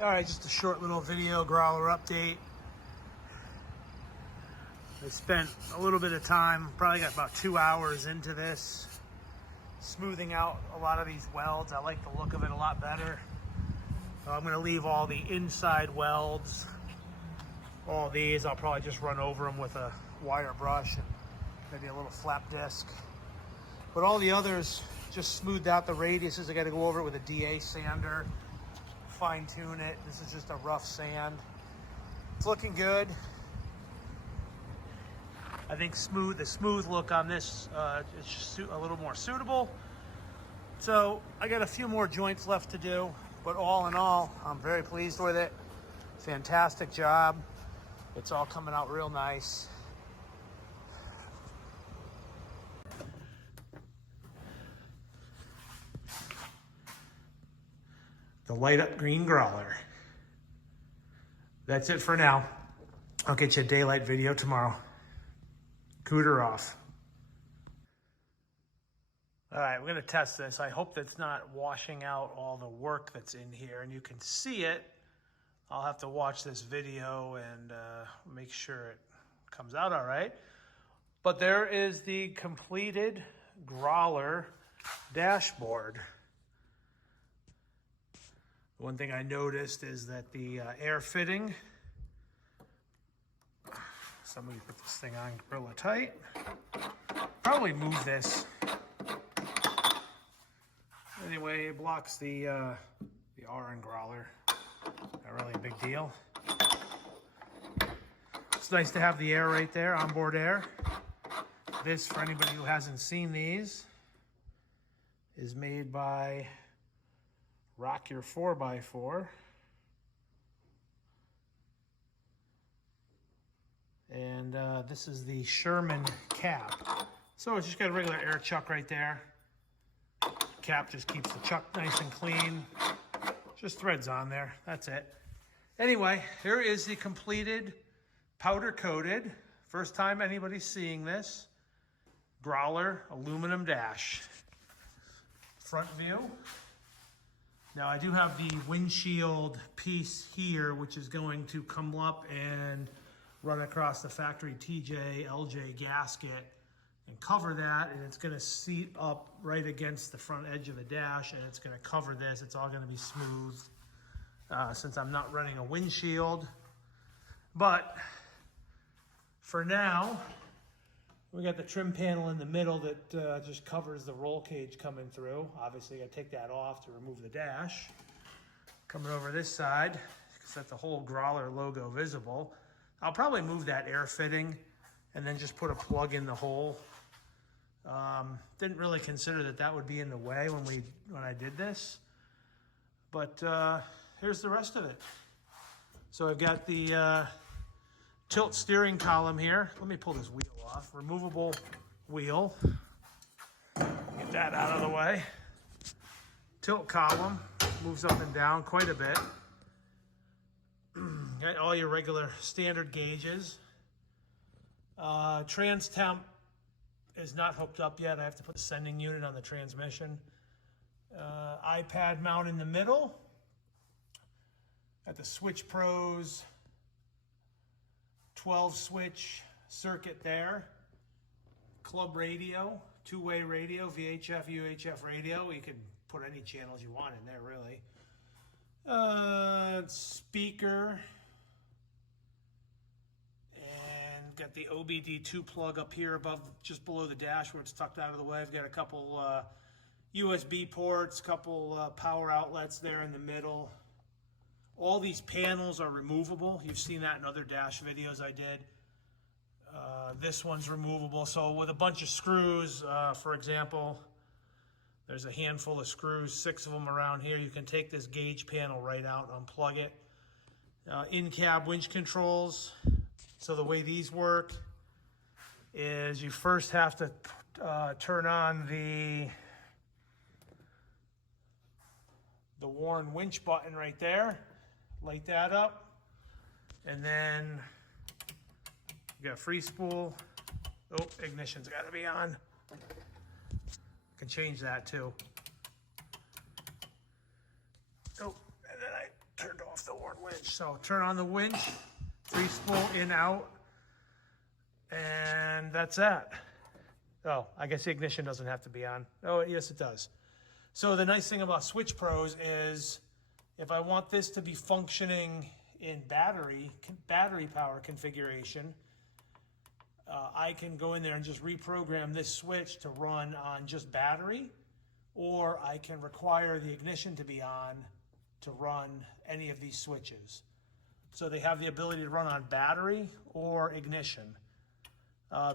All right, just a short little video Growler update. I spent a little bit of time, probably got about 2 hours into this, smoothing out a lot of these welds. I like the look of it a lot better. So I'm gonna leave all the inside welds. All these, I'll probably just run over them with a wire brush and maybe a little flap disc. But all the others, just smoothed out the radiuses. I gotta go over it with a DA sander, fine tune it. This is just a rough sand. It's looking good. I think the smooth look on this is just a little more suitable. So I got a few more joints left to do, but all in all, I'm very pleased with it. Fantastic job. It's all coming out real nice. The light up green Growler. That's it for now. I'll get you a daylight video tomorrow. Cooter off. All right, we're gonna test this. I hope that's not washing out all the work that's in here and you can see it. I'll have to watch this video and make sure it comes out all right. But there is the completed Growler dashboard. One thing I noticed is that the air fitting, somebody put this thing on Gorilla tight. Probably move this. Anyway, it blocks the R in Growler. Not really a big deal. It's nice to have the air right there, onboard air. This, for anybody who hasn't seen these, is made by Rock Your 4x4. And this is the Sherman cap. So it's just got a regular air chuck right there. Cap just keeps the chuck nice and clean. Just threads on there, that's it. Anyway, here is the completed powder coated, first time anybody's seeing this, Growler aluminum dash. Front view. Now I do have the windshield piece here, which is going to come up and run across the factory TJ LJ gasket and cover that, and it's gonna seat up right against the front edge of the dash, and it's gonna cover this. It's all gonna be smooth since I'm not running a windshield. But for now, we got the trim panel in the middle that just covers the roll cage coming through. Obviously, I gotta take that off to remove the dash. Coming over this side, because that's the whole Growler logo visible. I'll probably move that air fitting and then just put a plug in the hole. Didn't really consider that that would be in the way when I did this. But here's the rest of it. So I've got the tilt steering column here. Let me pull this wheel off. Removable wheel. Get that out of the way. Tilt column moves up and down quite a bit. Got all your regular standard gauges. Trans temp is not hooked up yet. I have to put the sending unit on the transmission. iPad mount in the middle. Got the Switch Pros 12 switch circuit there. Club radio, two-way radio, VHF, UHF radio. You can put any channels you want in there, really. Speaker. And got the OBD2 plug up here above, just below the dash where it's tucked out of the way. I've got a couple USB ports, couple power outlets there in the middle. All these panels are removable. You've seen that in other dash videos I did. This one's removable. So with a bunch of screws, for example, there's a handful of screws, 6 of them around here. You can take this gauge panel right out and unplug it. In-cab winch controls. So the way these work is you first have to turn on the Warn winch button right there. Light that up. And then you got free spool. Oh, ignition's got to be on. Can change that too. Oh, and then I turned off the winch. So turn on the winch, 3-spool in, out, and that's that. Oh, I guess the ignition doesn't have to be on. Oh, yes, it does. So the nice thing about Switch Pros is if I want this to be functioning in battery power configuration, I can go in there and just reprogram this switch to run on just battery, or I can require the ignition to be on to run any of these switches. So they have the ability to run on battery or ignition.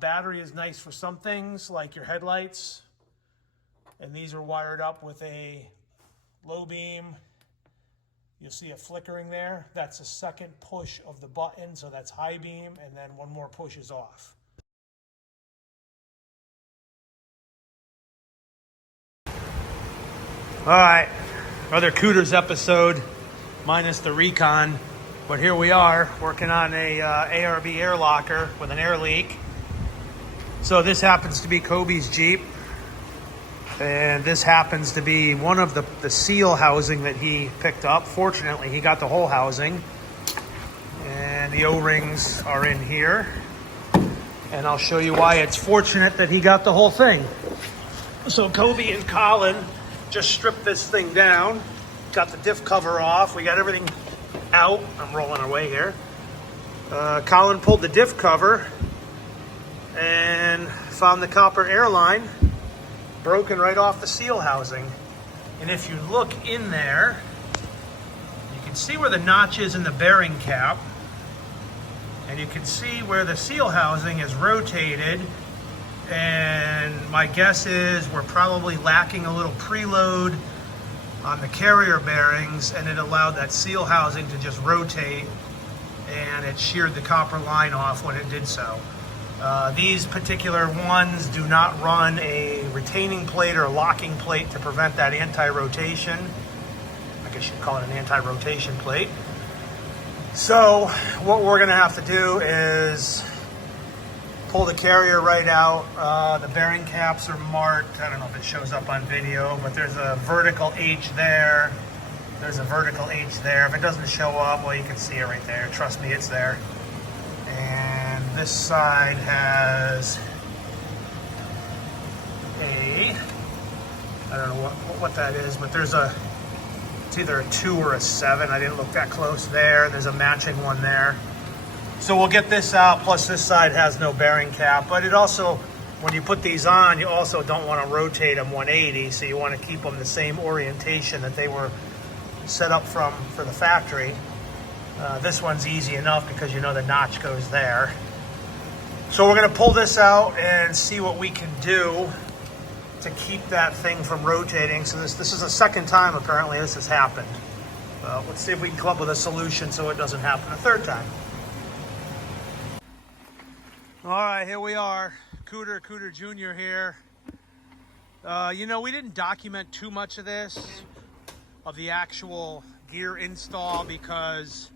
Battery is nice for some things like your headlights, and these are wired up with a low beam. You'll see a flickering there. That's a second push of the button, so that's high beam, and then one more push is off. All right, another Cooters episode, minus the recon, but here we are working on a ARB air locker with an air leak. So this happens to be Kobe's Jeep, and this happens to be one of the seal housing that he picked up. Fortunately, he got the whole housing, and the O-rings are in here, and I'll show you why it's fortunate that he got the whole thing. So Kobe and Colin just stripped this thing down, got the diff cover off, we got everything out. I'm rolling away here. Colin pulled the diff cover and found the copper airline broken right off the seal housing. And if you look in there, you can see where the notch is in the bearing cap, and you can see where the seal housing is rotated. And my guess is we're probably lacking a little preload on the carrier bearings, and it allowed that seal housing to just rotate, and it sheared the copper line off when it did so. These particular ones do not run a retaining plate or locking plate to prevent that anti-rotation. I guess you'd call it an anti-rotation plate. So what we're gonna have to do is pull the carrier right out. The bearing caps are marked. I don't know if it shows up on video, but there's a vertical H there. There's a vertical H there. If it doesn't show up, well, you can see it right there. Trust me, it's there. And this side has I don't know what that is, but there's it's either a 2 or a 7. I didn't look that close there. There's a matching one there. So we'll get this out, plus this side has no bearing cap, but it also, when you put these on, you also don't want to rotate them 180, so you want to keep them the same orientation that they were set up for the factory. This one's easy enough because you know the notch goes there. So we're going to pull this out and see what we can do to keep that thing from rotating. So this is the second time apparently this has happened. Let's see if we can come up with a solution so it doesn't happen a third time. All right, here we are, Cooter Jr. here. You know, we didn't document too much of this, of the actual gear install, because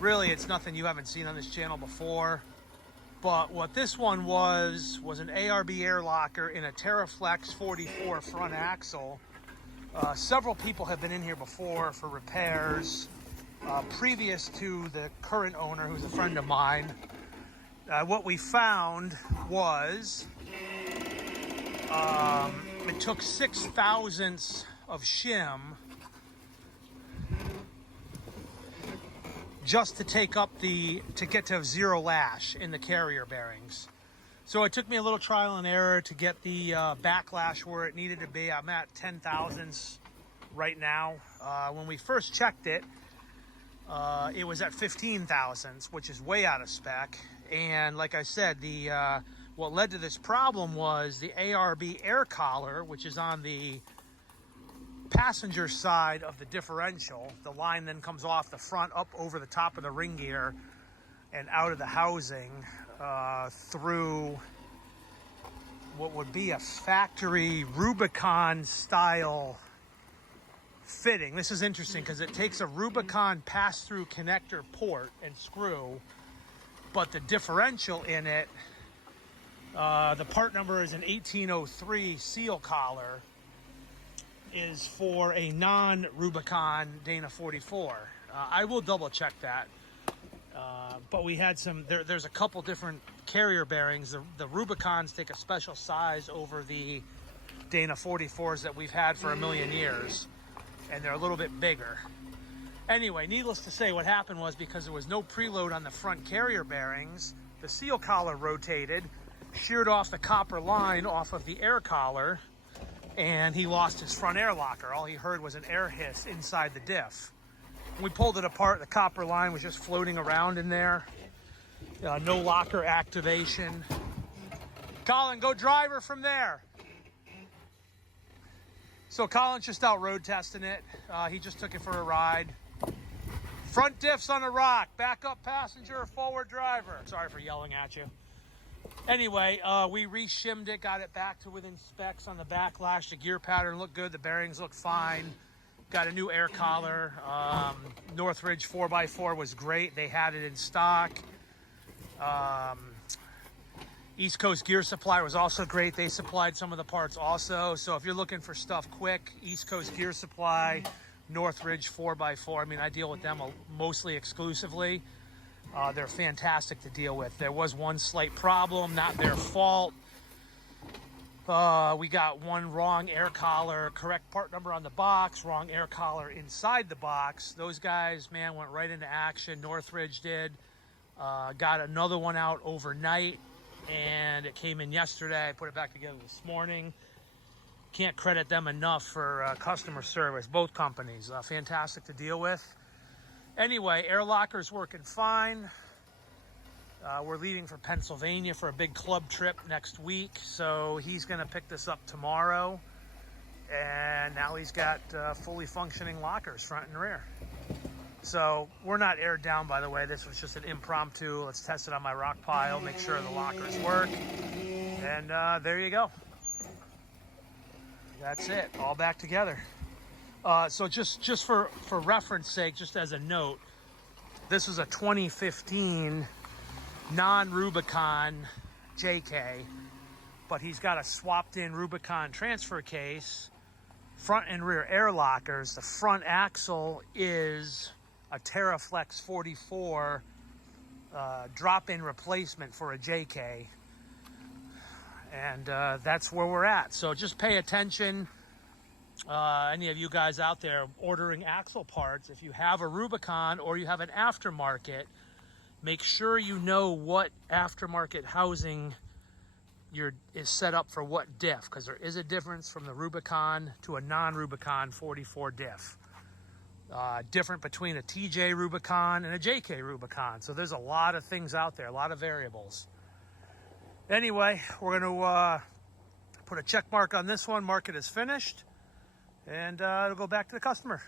really it's nothing you haven't seen on this channel before. But what this one was an ARB air locker in a Tera Flex 44 front axle. Several people have been in here before for repairs, previous to the current owner, who's a friend of mine. What we found was it took 6 thousandths of shim just to get to 0 lash in the carrier bearings. So it took me a little trial and error to get the backlash where it needed to be. I'm at 10 thousandths right now. When we first checked it, it was at 15 thousandths, which is way out of spec. And like I said, what led to this problem was the ARB air collar, which is on the passenger side of the differential. The line then comes off the front up over the top of the ring gear and out of the housing through what would be a factory Rubicon style fitting. This is interesting because it takes a Rubicon pass-through connector port and screw, but the differential in it, the part number is an 1803 seal collar, is for a non-Rubicon Dana 44. I will double check that. But we had some, there's a couple different carrier bearings. The Rubicons take a special size over the Dana 44s that we've had for a million years. And they're a little bit bigger. Anyway, needless to say, what happened was because there was no preload on the front carrier bearings, the seal collar rotated, sheared off the copper line off of the air collar, and he lost his front air locker. All he heard was an air hiss inside the diff. When we pulled it apart, the copper line was just floating around in there. No locker activation. Colin, go driver from there. So Colin's just out road testing it. He just took it for a ride. Front diff's on a rock. Backup passenger, forward driver. Sorry for yelling at you. Anyway, we re-shimmed it, got it back to within specs on the backlash. The gear pattern looked good. The bearings look fine. Got a new air collar. Northridge 4x4 was great. They had it in stock. East Coast Gear Supply was also great. They supplied some of the parts also. So if you're looking for stuff quick, East Coast Gear Supply, Northridge 4x4. I mean, I deal with them mostly exclusively. They're fantastic to deal with. There was one slight problem, not their fault. We got one wrong air collar, correct part number on the box, wrong air collar inside the box. Those guys, man, went right into action. Northridge did. Got another one out overnight, and it came in yesterday. I put it back together this morning. Can't credit them enough for customer service, both companies. Fantastic to deal with. Anyway, air locker's working fine. We're leaving for Pennsylvania for a big club trip next week, so he's going to pick this up tomorrow. And now he's got fully functioning lockers front and rear. So we're not aired down, by the way. This was just an impromptu. Let's test it on my rock pile, make sure the lockers work. And there you go. That's it, all back together. So just for reference sake, just as a note, this is a 2015 non-Rubicon JK, but he's got a swapped-in Rubicon transfer case, front and rear air lockers. The front axle is a Tera Flex 44 drop-in replacement for a JK, and that's where we're at. So just pay attention. Any of you guys out there ordering axle parts, if you have a Rubicon or you have an aftermarket, make sure you know what aftermarket housing is set up for what diff, because there is a difference from the Rubicon to a non-Rubicon 44 diff. Different between a TJ Rubicon and a JK Rubicon. So there's a lot of things out there, a lot of variables. Anyway, we're going to put a check mark on this one, mark it as finished, and it'll go back to the customer.